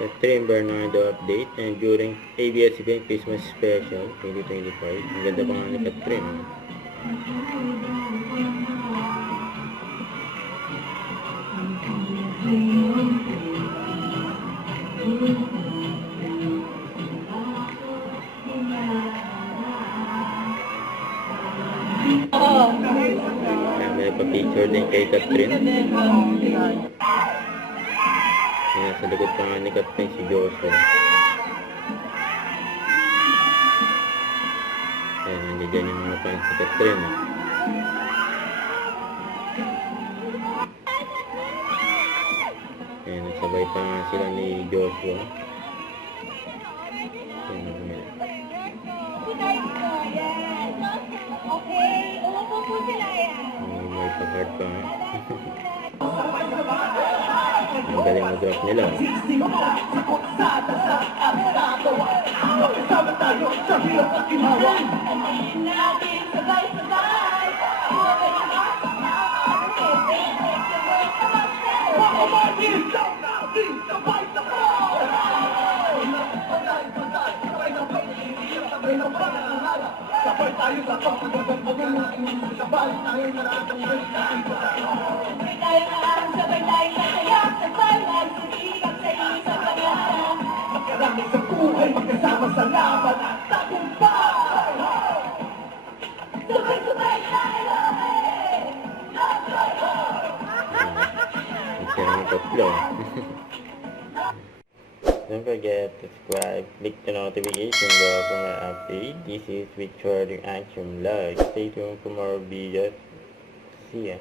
Catherine Bernardo update and during ABS-CBN Christmas Special 2025. Ang ganda pa nga ni Catherine. May pa-picture din kay Catherine. Sa likod pa nga ni Catherine si Joshua. Ayan, nandiyan yung mga fans si Catherine. Ayan, nagsabay pa nga sila ni Joshua. Ayan, okay, umupo po sila yan. may pag-heart pa nga. Ang galing mag-drop nila. Sabay tayo sa pagkagandang sabay tayo sa atong sabay tayo sa saya, sabay magsisikap sa isang pangalan. Magkarami sa buhay, magkasama sa laban at tagumpay. Sabay-sabay tayo, Ang tatlo. Don't forget to subscribe, click the notification bell for more updates. This is Victoria Action Vlog. Stay tuned for more videos. See ya.